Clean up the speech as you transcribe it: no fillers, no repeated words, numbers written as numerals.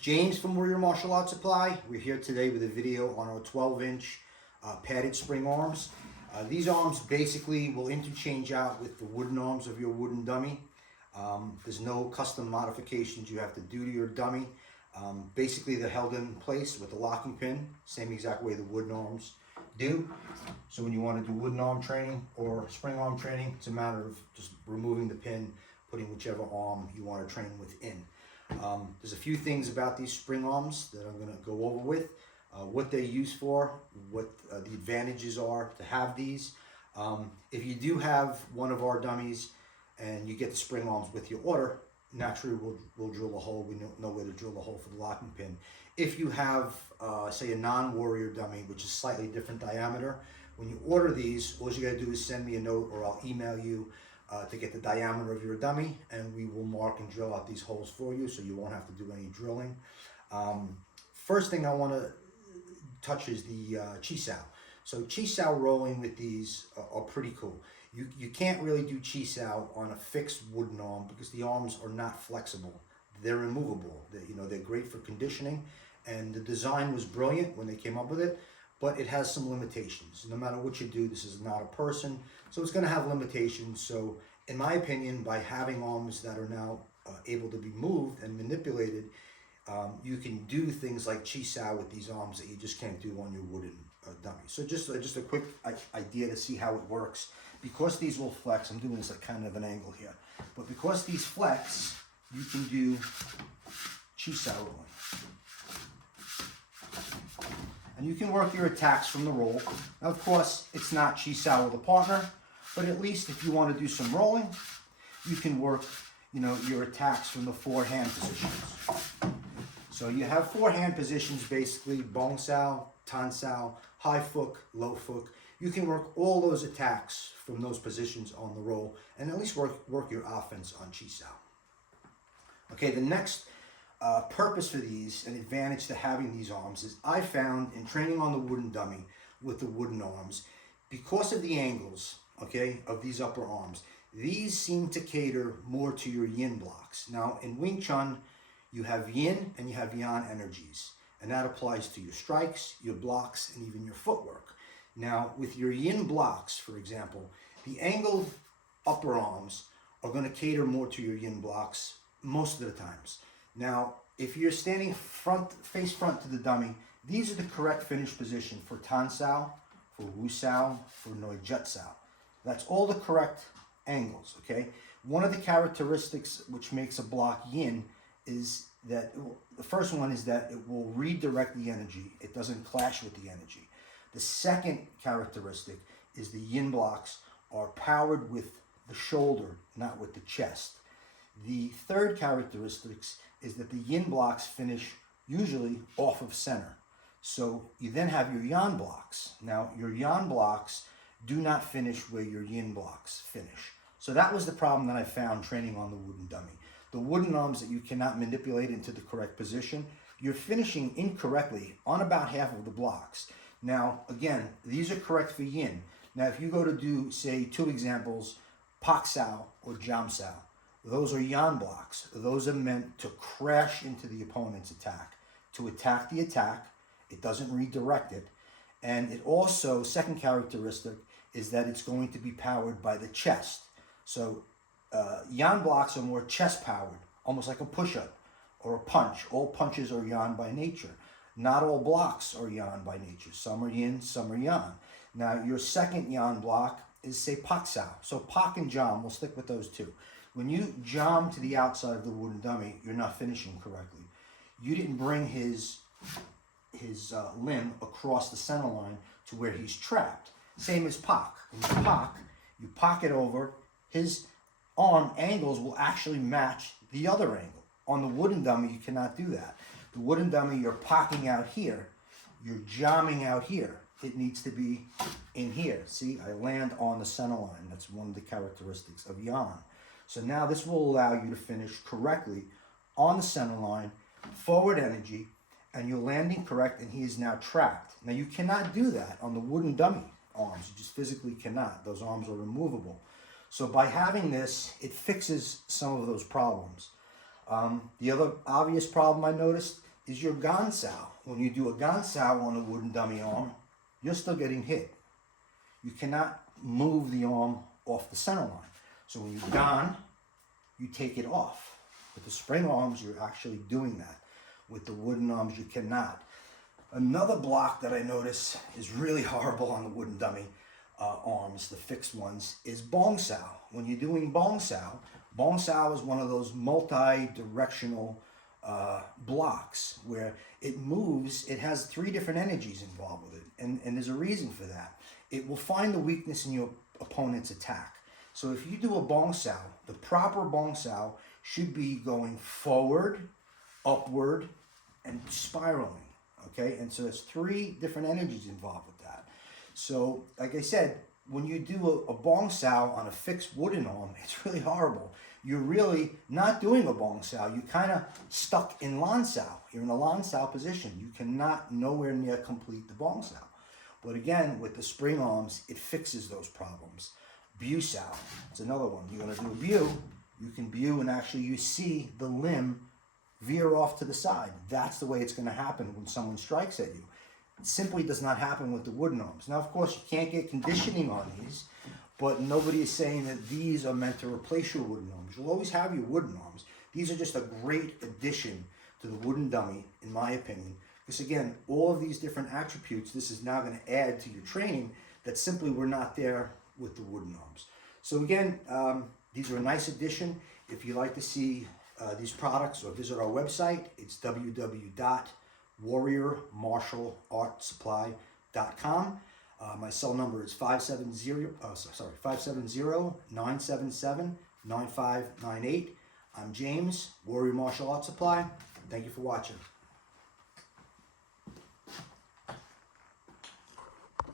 James from Warrior Martial Arts Supply. We're here today with a video on our 12-inch padded spring arms. These arms basically will interchange out with the wooden arms of your wooden dummy. There's no custom modifications you have to do to your dummy. Basically they're held in place with a locking pin, same exact way the wooden arms do. So when you want to do wooden arm training or spring arm training, it's a matter of just removing the pin, putting whichever arm you want to train within. There's a few things about these spring arms that I'm going to go over with, what they're used for, what the advantages are to have these. If you do have one of our dummies and you get the spring arms with your order, naturally we'll drill a hole. We know where to drill the hole for the locking pin. If you have, say, a non-Warrior dummy, which is slightly different diameter, when you order these, all you got to do is send me a note or I'll email you to get the diameter of your dummy, and we will mark and drill out these holes for you so you won't have to do any drilling. First thing I want to touch is the Chisao. So Chisao rolling with these are pretty cool. You can't really do Chisao on a fixed wooden arm because the arms are not flexible. They're removable. They're great for conditioning, and the design was brilliant when they came up with it, but it has some limitations. No matter what you do, this is not a person, so it's going to have limitations. So in my opinion, by having arms that are now able to be moved and manipulated, you can do things like Chisao with these arms that you just can't do on your wooden dummy. So just a quick idea to see how it works. Because these will flex, I'm doing this at kind of an angle here, but because these flex, you can do Chisao rolling. And you can work your attacks from the roll. Now, of course, it's not Chisao with a partner, but at least if you want to do some rolling, you can work, your attacks from the four hand positions. So you have four hand positions, basically, Bong Sao, Tan Sao, high fook, low fook. You can work all those attacks from those positions on the roll and at least work your offense on Chisao. Okay, the next purpose for these, an advantage to having these arms, is I found in training on the wooden dummy with the wooden arms, because of the angles, okay, of these upper arms, these seem to cater more to your yin blocks. Now in Wing Chun, you have yin and you have yang energies, and that applies to your strikes, your blocks, and even your footwork. Now with your yin blocks, for example, the angled upper arms are going to cater more to your yin blocks most of the times. Now, if you're standing face front to the dummy, these are the correct finish position for Tan Sao, for Wu Sao, for Noi Jut Sao. That's all the correct angles, okay? One of the characteristics which makes a block yin is that, the first one is that it will redirect the energy. It doesn't clash with the energy. The second characteristic is the yin blocks are powered with the shoulder, not with the chest. The third characteristic is that the yin blocks finish usually off of center. So you then have your yang blocks. Now your yang blocks do not finish where your yin blocks finish. So that was the problem that I found training on the wooden dummy. The wooden arms that you cannot manipulate into the correct position, you're finishing incorrectly on about half of the blocks. Now again, these are correct for yin. Now if you go to do, say, two examples, Pak Sao or Jam Sao, those are yang blocks. Those are meant to crash into the opponent's attack, to attack the attack. It doesn't redirect it. And it also, second characteristic, is that it's going to be powered by the chest. So yang blocks are more chest powered, almost like a push-up or a punch. All punches are yang by nature. Not all blocks are yang by nature. Some are yin, some are yang. Now your second yang block is, say, Pak Sao. So Pak and Jam, we'll stick with those two. When you jam to the outside of the wooden dummy, you're not finishing correctly. You didn't bring his limb across the center line to where he's trapped. Same as Pak. When you Pak it over, his arm angles will actually match the other angle. On the wooden dummy, you cannot do that. The wooden dummy, you're Paking out here, you're jamming out here. It needs to be in here. See, I land on the center line. That's one of the characteristics of yang. So now this will allow you to finish correctly on the center line, forward energy, and you're landing correct, and he is now trapped. Now you cannot do that on the wooden dummy arms. You just physically cannot. Those arms are removable. So by having this, it fixes some of those problems. The other obvious problem I noticed is your gansao. When you do a gansao on a wooden dummy arm, you're still getting hit. You cannot move the arm off the center line. So when you gan, you take it off. With the spring arms, you're actually doing that. With the wooden arms, you cannot. Another block that I notice is really horrible on the wooden dummy arms, the fixed ones, is bong sao. When you're doing bong sao is one of those multi-directional blocks where it moves. It has 3 different energies involved with it, and there's a reason for that. It will find the weakness in your opponent's attack. So if you do a bong sao, the proper bong sao should be going forward, upward, and spiraling. Okay, and so there's 3 different energies involved with that. So, like I said, when you do a bong sao on a fixed wooden arm, it's really horrible. You're really not doing a bong sao. You're kind of stuck in lan sao. You're in a lan sao position. You cannot nowhere near complete the bong sao. But again, with the spring arms, it fixes those problems. Bu sao, it's another one. You're going to do a bu, you can bu, and actually you see the limb veer off to the side. That's the way it's going to happen when someone strikes at you. It simply does not happen with the wooden arms. Now, of course, you can't get conditioning on these, but nobody is saying that these are meant to replace your wooden arms. You'll always have your wooden arms. These are just a great addition to the wooden dummy, in my opinion. Because again, all of these different attributes, this is now going to add to your training that simply were not there with the wooden arms. So again, these are a nice addition. If you'd like to see these products or visit our website, it's www.warriormartialartsupply.com. My cell number is 570-977-9598. I'm James, Warrior Martial Arts Supply. Thank you for watching.